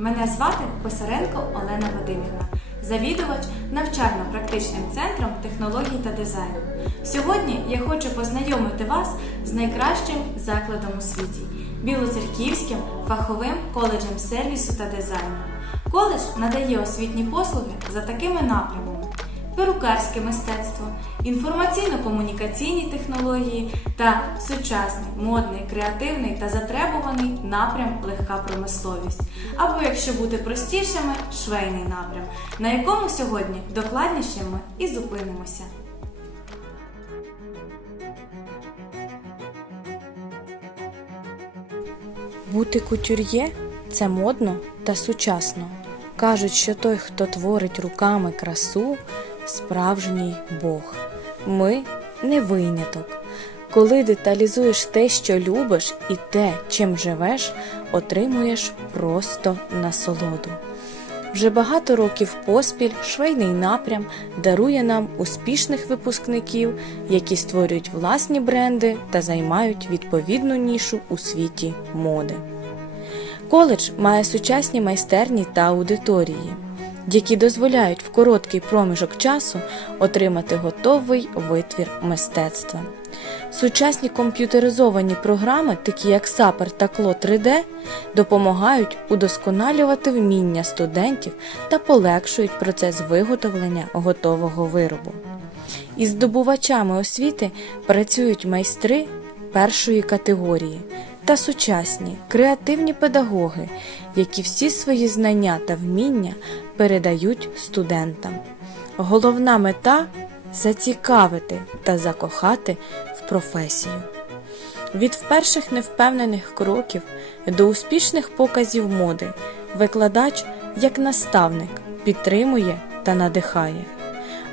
Мене звати Писаренко Олена Вадимівна, завідувач навчально-практичним центром технологій та дизайну. Сьогодні я хочу познайомити вас з найкращим закладом у світі Білоцерківським фаховим коледжем сервісу та дизайну. Коледж надає освітні послуги за такими напрямами: перукарське мистецтво, інформаційно-комунікаційні технології та сучасний, модний, креативний та затребуваний напрям легка промисловість. Або, якщо бути простішими, швейний напрям, на якому сьогодні докладніше ми і зупинимося. Бути кутюр'є це модно та сучасно. Кажуть, що той, хто творить руками красу, справжній Бог. Ми не виняток. Коли деталізуєш те, що любиш, і те, чим живеш, отримуєш просто насолоду. Вже багато років поспіль швейний напрям дарує нам успішних випускників, які створюють власні бренди та займають відповідну нішу у світі моди. Коледж має сучасні майстерні та аудиторії, які дозволяють в короткий проміжок часу отримати готовий витвір мистецтва. Сучасні комп'ютеризовані програми, такі як Сапер та Кло 3D, допомагають удосконалювати вміння студентів та полегшують процес виготовлення готового виробу. Із здобувачами освіти працюють майстри першої категорії та сучасні креативні педагоги, які всі свої знання та вміння передають студентам. Головна мета зацікавити та закохати в професію. Від перших невпевнених кроків до успішних показів моди викладач, як наставник, підтримує та надихає.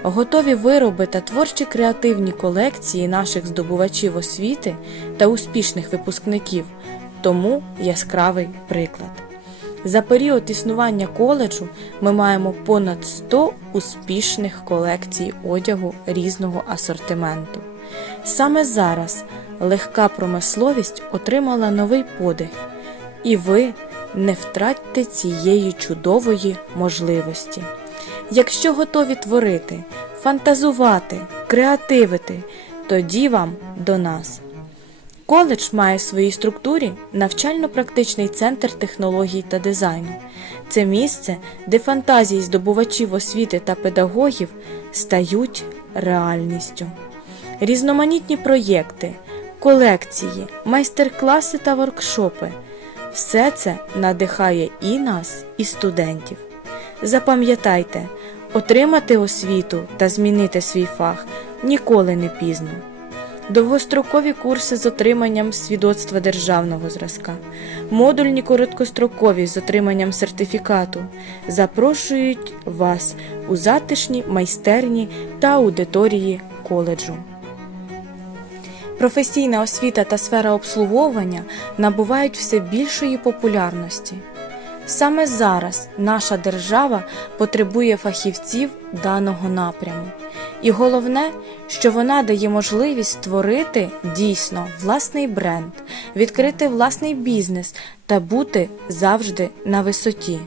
Готові вироби та творчі креативні колекції наших здобувачів освіти та успішних випускників тому яскравий приклад. За період існування коледжу ми маємо понад 100 успішних колекцій одягу різного асортименту. Саме зараз легка промисловість отримала новий подих, і ви не втратьте цієї чудової можливості. Якщо готові творити, фантазувати, креативити, тоді вам до нас. Коледж має в своїй структурі навчально-практичний центр технологій та дизайну. Це місце, де фантазії здобувачів освіти та педагогів стають реальністю. Різноманітні проєкти, колекції, майстер-класи та воркшопи все це надихає і нас, і студентів. Запам'ятайте, отримати освіту та змінити свій фах ніколи не пізно. Довгострокові курси з отриманням свідоцтва державного зразка, модульні короткострокові з отриманням сертифікату запрошують вас у затишні майстерні та аудиторії коледжу. Професійна освіта та сфера обслуговування набувають все більшої популярності. Саме зараз наша держава потребує фахівців даного напряму. І головне, що вона дає можливість створити дійсно власний бренд, відкрити власний бізнес та бути завжди на висоті.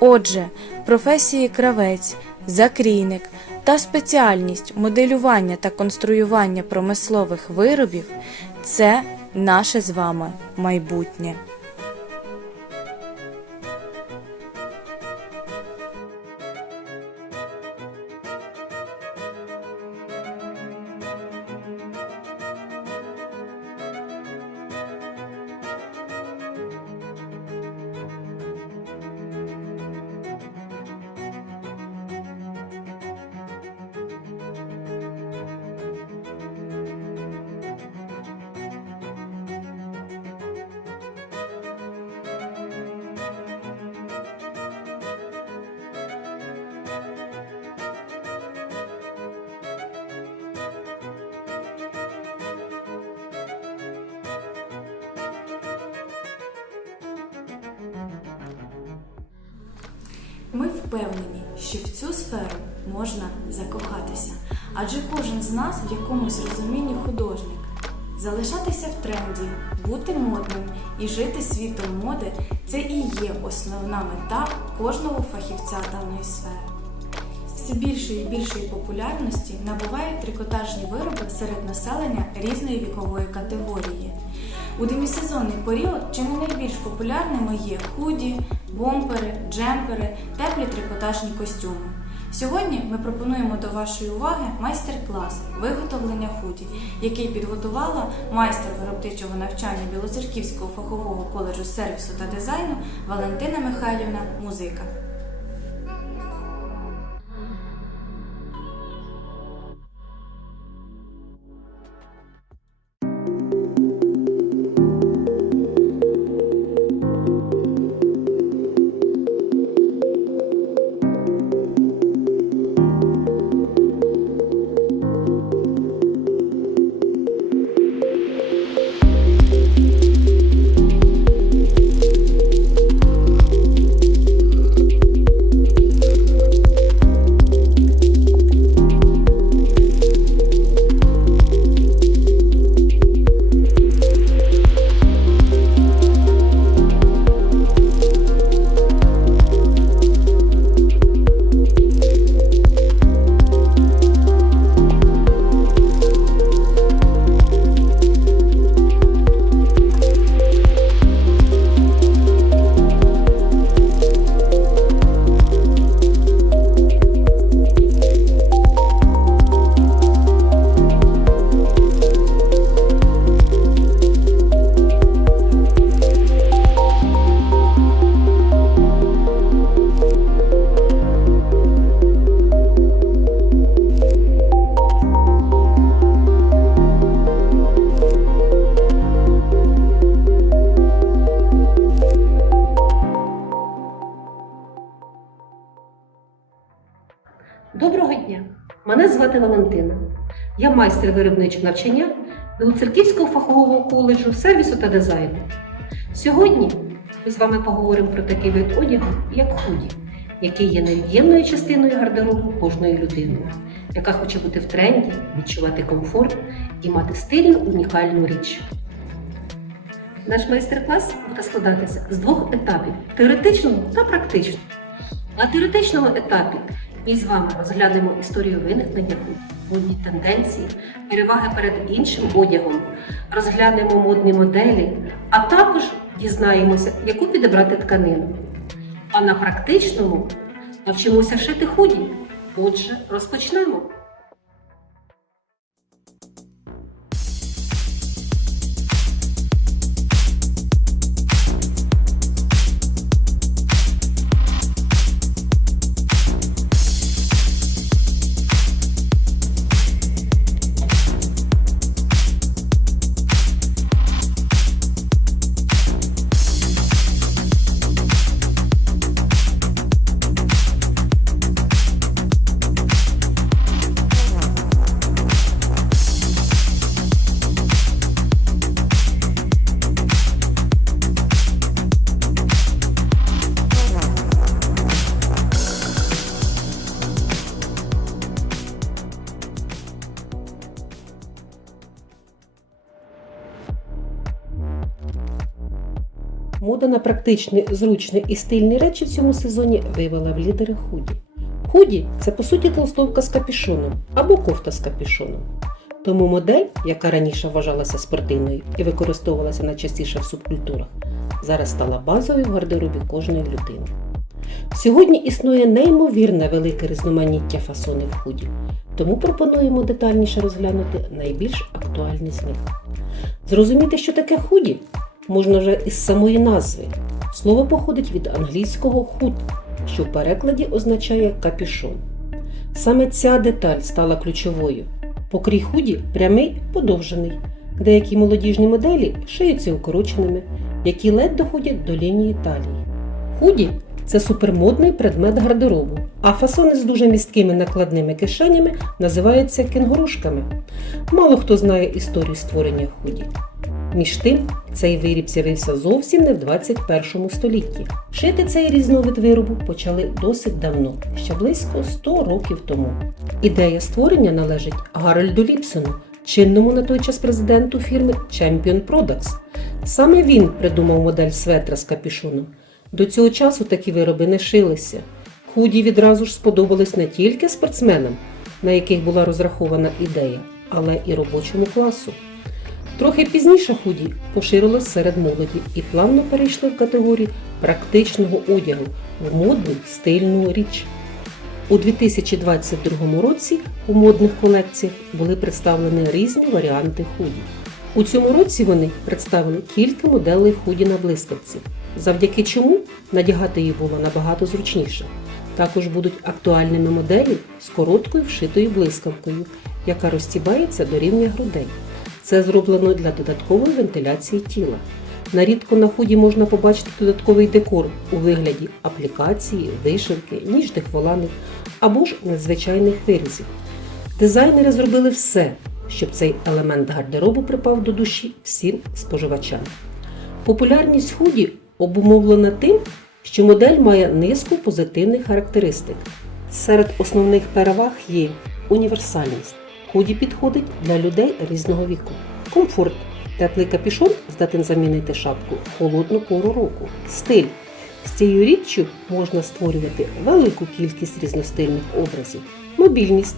Отже, професії кравець, закрійник та спеціальність моделювання та конструювання промислових виробів це наше з вами майбутнє. Впевнені, що в цю сферу можна закохатися, адже кожен з нас в якомусь розумінні художник. Залишатися в тренді, бути модним і жити світом моди це і є основна мета кожного фахівця даної сфери. Все більшої і більшої популярності набувають трикотажні вироби серед населення різної вікової категорії. У демісезонний період чи не найбільш популярними є худі, бомпери, джемпери, теплі трикотажні костюми. Сьогодні ми пропонуємо до вашої уваги майстер-клас виготовлення худі, який підготувала майстер виробничого навчання Білоцерківського фахового коледжу сервісу та дизайну Валентина Михайлівна Музика. Доброго дня! Мене звати Валентина. Я майстер виробничого навчання Білоцерківського фахового коледжу сервісу та дизайну. Сьогодні ми з вами поговоримо про такий вид одягу, як худі, який є невід'ємною частиною гардеробу кожної людини, яка хоче бути в тренді, відчувати комфорт і мати стильну унікальну річ. Наш майстер-клас буде складатися з двох етапів теоретичного та практичного. На теоретичному етапі ми з вами розглянемо історію виникнення модні тенденції, переваги перед іншим одягом, розглянемо модні моделі, а також дізнаємося, яку підібрати тканину. А на практичному навчимося шити худі. Отже, розпочнемо. Мода на практичні, зручні і стильні речі в цьому сезоні вивела в лідери худі. Худі це по суті толстовка з капюшоном або кофта з капюшоном. Тому модель, яка раніше вважалася спортивною і використовувалася найчастіше в субкультурах, зараз стала базовою в гардеробі кожної людини. Сьогодні існує неймовірне велике різноманіття фасонів худі, тому пропонуємо детальніше розглянути найбільш актуальні з них. Зрозуміти, що таке худі, можна вже із самої назви. Слово походить від англійського худ, що в перекладі означає капюшон. Саме ця деталь стала ключовою. Покрій худі прямий, подовжений. Деякі молодіжні моделі шиються укороченими, які ледь доходять до лінії талії. Худі це супермодний предмет гардеробу, а фасони з дуже місткими накладними кишенями називаються кенгурушками. Мало хто знає історію створення худі. Між тим, цей виріб з'явився зовсім не в 21 столітті. Шити цей різновид виробу почали досить давно, ще близько 100 років тому. Ідея створення належить Гарольду Ліпсону, чинному на той час президенту фірми Champion Products. Саме він придумав модель светра з капюшоном. До цього часу такі вироби не шилися. Худі відразу ж сподобались не тільки спортсменам, на яких була розрахована ідея, але і робочому класу. Трохи пізніше худі поширилось серед молоді і плавно перейшли в категорію практичного одягу в модну стильну річ. У 2022 році у модних колекціях були представлені різні варіанти худі. У цьому році вони представили кілька моделей худі на блискавці, завдяки чому надягати їх було набагато зручніше. Також будуть актуальними моделі з короткою вшитою блискавкою, яка розтібається до рівня грудей. Це зроблено для додаткової вентиляції тіла. Нарідко на худі можна побачити додатковий декор у вигляді аплікації, вишивки, ніжних воланок або ж надзвичайних вирізів. Дизайнери зробили все, щоб цей елемент гардеробу припав до душі всім споживачам. Популярність худі обумовлена тим, що модель має низку позитивних характеристик. Серед основних переваг є універсальність. Худі підходить для людей різного віку. Комфорт. Теплий капюшон здатен замінити шапку холодну пору року. Стиль. З цією річчю можна створювати велику кількість різностильних образів. Мобільність.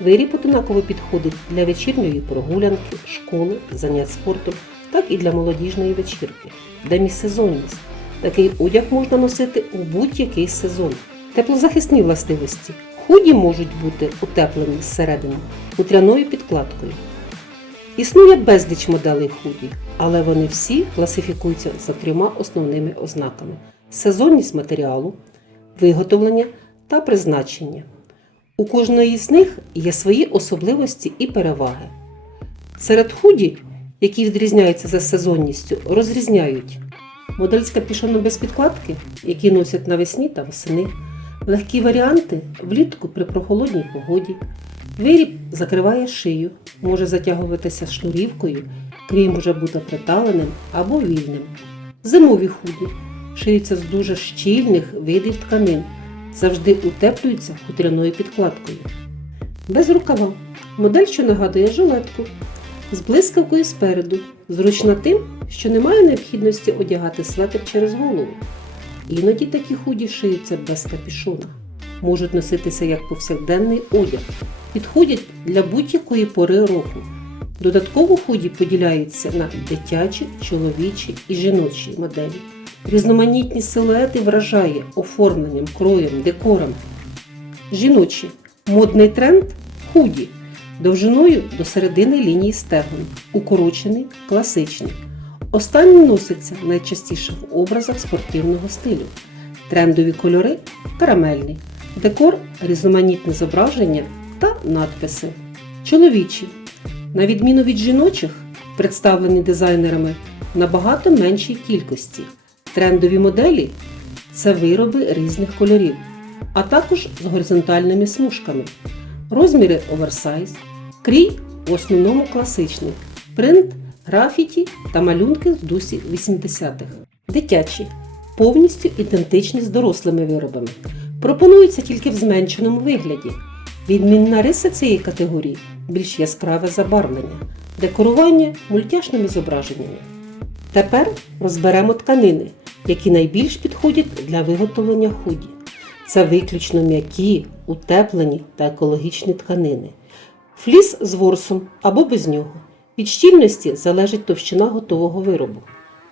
Виріб однаково підходить для вечірньої прогулянки, школи, занять спортом, так і для молодіжної вечірки. Демісезонність. Такий одяг можна носити у будь-який сезон. Теплозахисні властивості. Худі можуть бути утеплені зсередини хутряною підкладкою. Існує безліч моделей худі, але вони всі класифікуються за трьома основними ознаками: сезонність матеріалу, виготовлення та призначення. У кожної з них є свої особливості і переваги. Серед худі, які відрізняються за сезонністю, розрізняють модель з без підкладки, які носять навесні та восени, легкі варіанти влітку при прохолодній погоді. Виріб закриває шию, може затягуватися шнурівкою, крім може бути приталеним або вільним. Зимові худі шиються з дуже щільних видів тканин, завжди утеплюються хутряною підкладкою. Без рукава модель, що нагадує жилетку, з блискавкою спереду, зручна тим, що немає необхідності одягати светр через голову. Іноді такі худі шиються без капюшона, можуть носитися як повсякденний одяг, підходять для будь-якої пори року. Додатково худі поділяються на дитячі, чоловічі і жіночі моделі. Різноманітні силуети вражає оформленням, кроєм, декором. Жіночі модний тренд худі довжиною до середини лінії стегон, укорочений, класичний. Останні носяться найчастіше в образах спортивного стилю. Трендові кольори карамельний, декор різноманітне зображення та надписи. Чоловічі, на відміну від жіночих, представлені дизайнерами набагато меншій кількості. Трендові моделі це вироби різних кольорів, а також з горизонтальними смужками. Розміри оверсайз, крій в основному класичний, принт, графіті та малюнки в дусі 80-х. Дитячі повністю ідентичні з дорослими виробами. Пропонуються тільки в зменшеному вигляді. Відмінна риса цієї категорії більш яскраве забарвлення, декорування мультяшними зображеннями. Тепер розберемо тканини, які найбільш підходять для виготовлення худі. Це виключно м'які, утеплені та екологічні тканини. Фліс з ворсом або без нього. Від щільності залежить товщина готового виробу.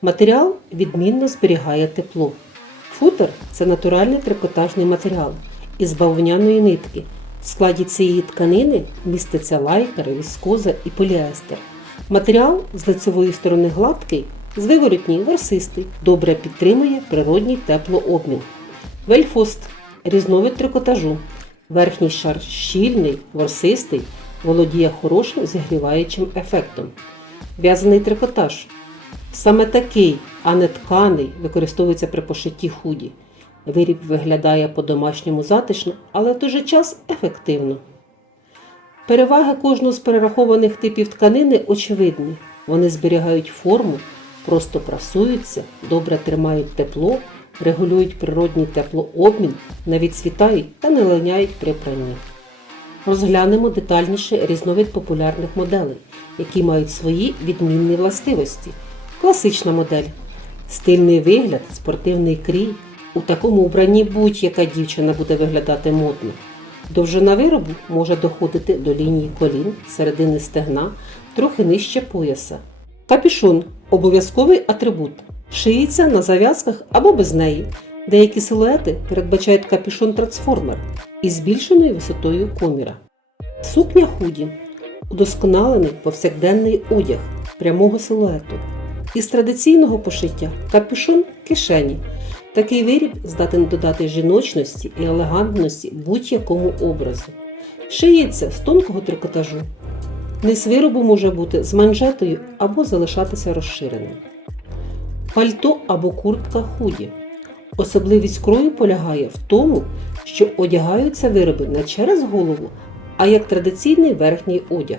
Матеріал відмінно зберігає тепло. Футер це натуральний трикотажний матеріал із бавовняної нитки. В складі цієї тканини міститься лайкер, віскоза і поліестер. Матеріал з лицевої сторони гладкий, з виворотній ворсистий, добре підтримує природній теплообмін. Вельфост різновид трикотажу. Верхній шар щільний, ворсистий, володіє хорошим зігріваючим ефектом. В'язаний трикотаж. Саме такий, а не тканий, використовується при пошитті худі. Виріб виглядає по-домашньому затишно, але в той же час ефективно. Переваги кожного з перерахованих типів тканини очевидні. Вони зберігають форму, просто прасуються, добре тримають тепло, регулюють природній теплообмін, не відцвітають та не линяють при пранні. Розглянемо детальніше різновид популярних моделей, які мають свої відмінні властивості. Класична модель. Стильний вигляд, спортивний крій. У такому убранні будь-яка дівчина буде виглядати модно. Довжина виробу може доходити до лінії колін, середини стегна, трохи нижче пояса. Капюшон обов'язковий атрибут. Шиється на зав'язках або без неї. Деякі силуети передбачають капюшон трансформер із збільшеною висотою коміра. Сукня худі удосконалений повсякденний одяг прямого силуету. Із традиційного пошиття капюшон кишені. Такий виріб здатен додати жіночності і елегантності будь-якому образу. Шиється з тонкого трикотажу. Низ виробу може бути з манжетою або залишатися розширеним. Пальто або куртка худі. Особливість крою полягає в тому, що одягаються вироби не через голову, а як традиційний верхній одяг.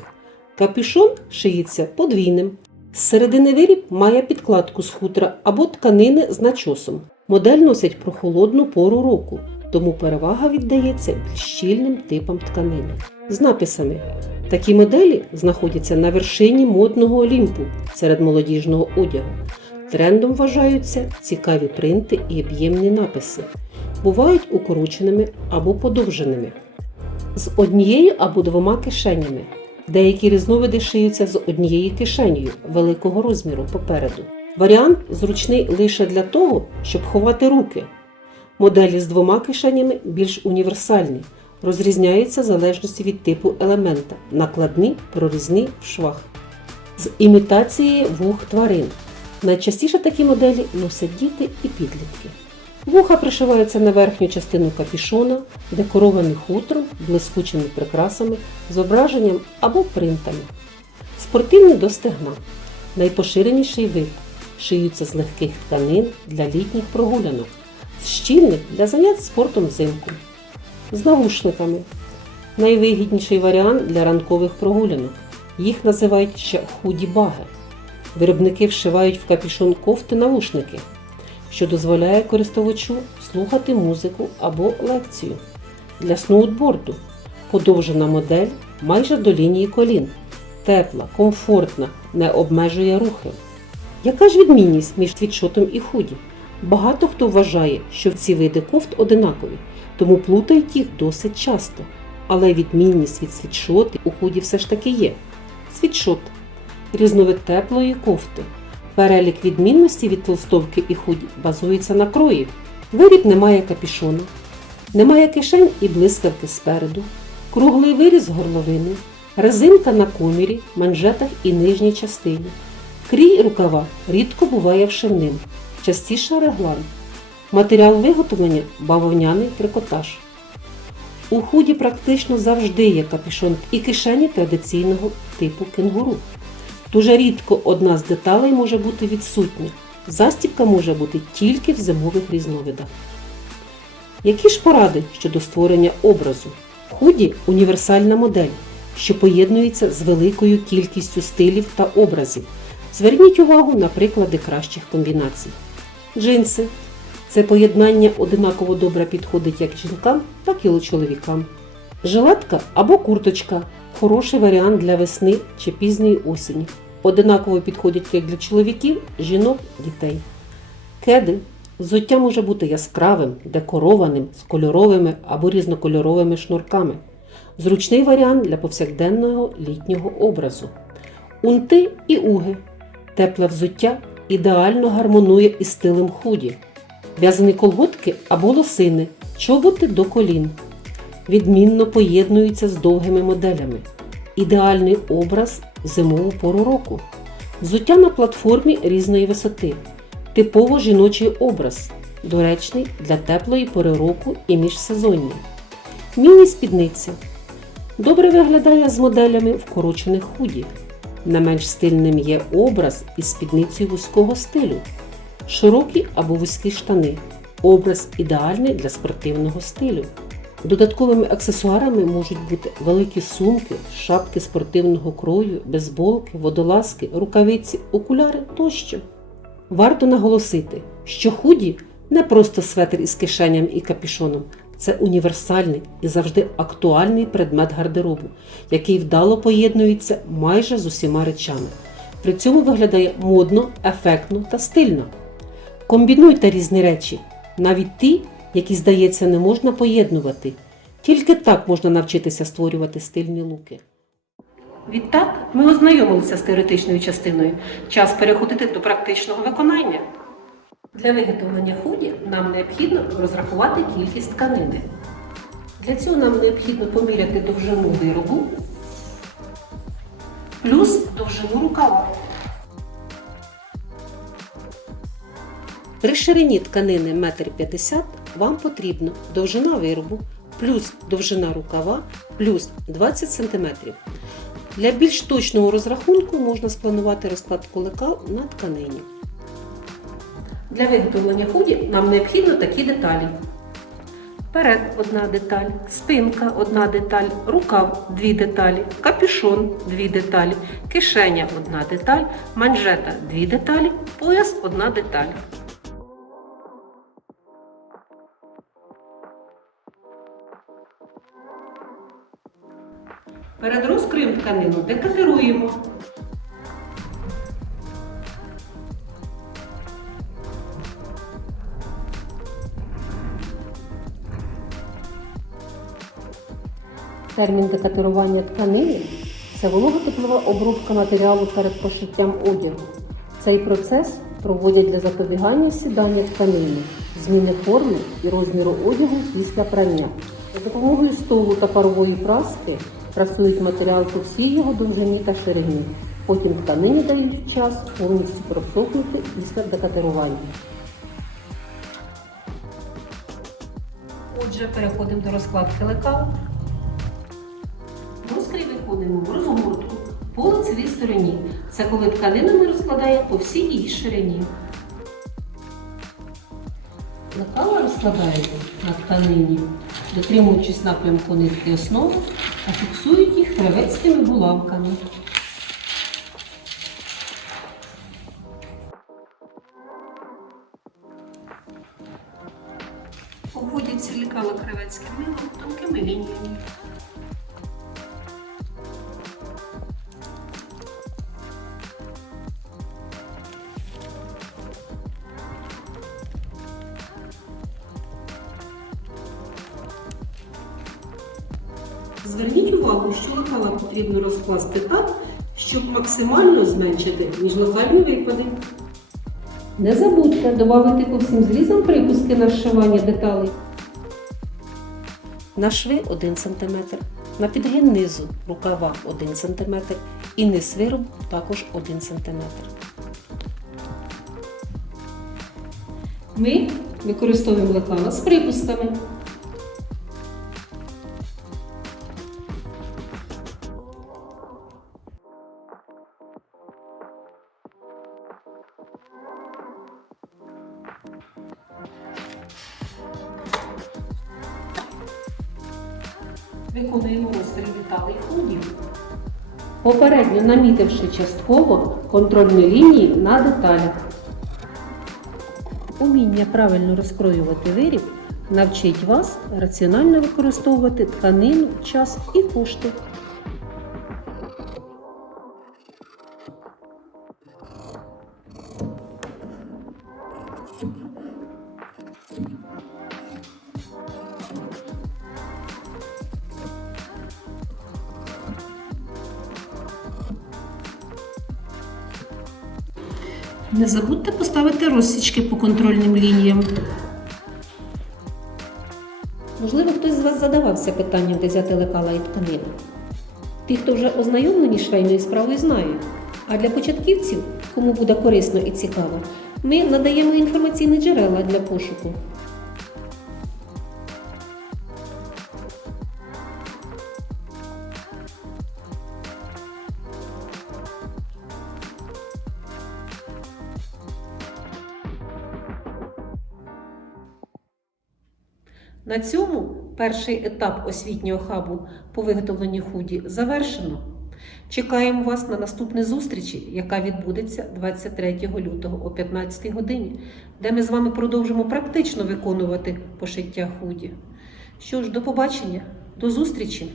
Капюшон шиється подвійним. З середини виріб має підкладку з хутра або тканини з начосом. Модель носять прохолодну пору року, тому перевага віддається щільним типам тканини. З написами такі моделі знаходяться на вершині модного олімпу серед молодіжного одягу. Трендом вважаються цікаві принти і об'ємні написи. Бувають укороченими або подовженими. З однією або двома кишенями. Деякі різновиди шиються з однією кишенею великого розміру попереду. Варіант зручний лише для того, щоб ховати руки. Моделі з двома кишенями більш універсальні, розрізняються в залежності від типу елемента, накладні, прорізні в швах. З імітації вух тварин. Найчастіше такі моделі носять діти і підлітки. Вуха пришиваються на верхню частину капішона, декоровані хутром, блискучими прикрасами, зображенням або принтами. Спортивні до стегна. Найпоширеніший вид. Шиються з легких тканин для літніх прогулянок, щільних для занять спортом взимку. З навушниками. Найвигідніший варіант для ранкових прогулянок. Їх називають ще худі-баги. Виробники вшивають в капюшон кофти навушники, що дозволяє користувачу слухати музику або лекцію. Для сноутборду подовжена модель майже до лінії колін. Тепла, комфортна, не обмежує рухи. Яка ж відмінність між твітшотом і худі? Багато хто вважає, що ці види кофт одинакові, тому плутають їх досить часто. Але відмінність від світшоти у худі все ж таки є. Світшот різновид теплої кофти. Перелік відмінностей від толстовки і худі базується на крої. Виріб не має капішону, немає кишень і блискавки спереду, круглий виріз горловини, резинка на комірі, манжетах і нижній частині. Крій рукава рідко буває вшивним, частіше реглан. Матеріал виготовлення бавовняний трикотаж. У худі практично завжди є капюшон і кишені традиційного типу кенгуру. Дуже рідко одна з деталей може бути відсутня. Застібка може бути тільки в зимових різновидах. Які ж поради щодо створення образу? Худі універсальна модель, що поєднується з великою кількістю стилів та образів. Зверніть увагу на приклади кращих комбінацій. Джинси це поєднання одинаково добре підходить як жінкам, так і чоловікам. Жилетка або курточка хороший варіант для весни чи пізньої осені. Одинаково підходять як для чоловіків, жінок, дітей. Кеди взуття може бути яскравим, декорованим, з кольоровими або різнокольоровими шнурками. Зручний варіант для повсякденного літнього образу. Унти і уги. Тепле взуття ідеально гармонує із стилем худі. В'язані колготки або лосини, чоботи до колін. Відмінно поєднуються з довгими моделями. Ідеальний образ в зимову пору року. Взуття на платформі різної висоти. Типово жіночий образ, доречний для теплої пори року і міжсезоння. Міні-спідниця. Добре виглядає з моделями вкорочених худі. Не менш стильним є образ із спідницею вузького стилю. Широкі або вузькі штани. Образ ідеальний для спортивного стилю. Додатковими аксесуарами можуть бути великі сумки, шапки спортивного крою, бейсболки, водолазки, рукавиці, окуляри тощо. Варто наголосити, що худі не просто светр із кишеням і капюшоном. це універсальний і завжди актуальний предмет гардеробу, який вдало поєднується майже з усіма речами. При цьому виглядає модно, ефектно та стильно. Комбінуйте різні речі, навіть ті, які, здається, не можна поєднувати. Тільки так можна навчитися створювати стильні луки. Відтак ми ознайомилися з теоретичною частиною. Час переходити до практичного виконання. Для виготовлення худі нам необхідно розрахувати кількість тканини. Для цього нам необхідно поміряти довжину виробу плюс довжину рукава. При ширині тканини 1,50 м вам потрібно довжина виробу плюс довжина рукава плюс 20 см. Для більш точного розрахунку можна спланувати розкладку лекал на тканині. Для виготовлення худі нам необхідно такі деталі. Перед одна деталь, спинка одна деталь, рукав дві деталі, капюшон дві деталі, кишеня одна деталь, манжета дві деталі, пояс одна деталь. Перед розкроєм тканину декатируємо. Термін декатирування тканини це вологотеплова обробка матеріалу перед пошиттям одягу. Цей процес проводять для запобігання сідання тканини, зміни форми і розміру одягу після прання. За допомогою столу та парової праски прасують матеріал по всій його довжині та ширині. Потім тканині дають час повністю просохнути після декатирування. Отже, переходимо до розкладки лекал. Розкрій виходимо в розгортку по лицевій стороні. Це коли тканину ми розкладаємо по всій її ширині. Лекала розкладаємо на тканині, дотримуючись напрямку нитки основи, а фіксують їх кравецькими булавками. Обводять лекала кравецьким милом тонкими лініями. Потрібно розкласти так, щоб максимально зменшити міжлокальні випади. Не забудьте додати по всім зрізам припуски на зшивання деталей. На шви 1 см, на підгин низу рукава 1 см і низ виробу також 1 см. Ми використовуємо лекала з припусками. Попередньо намітивши частково контрольні лінії на деталях. Уміння правильно розкроювати виріб навчить вас раціонально використовувати тканину, час і кошти. Не забудьте поставити розсічки по контрольним лініям. Можливо, хтось з вас задавався питанням, де взяти лекала і тканину. Ті, хто вже ознайомлені швейною справою, знають. А для початківців, кому буде корисно і цікаво, ми надаємо інформаційні джерела для пошуку. На цьому перший етап освітнього хабу по виготовленню худі завершено. Чекаємо вас на наступні зустрічі, яка відбудеться 23 лютого о 15 годині, де ми з вами продовжимо практично виконувати пошиття худі. Що ж, до побачення, до зустрічі!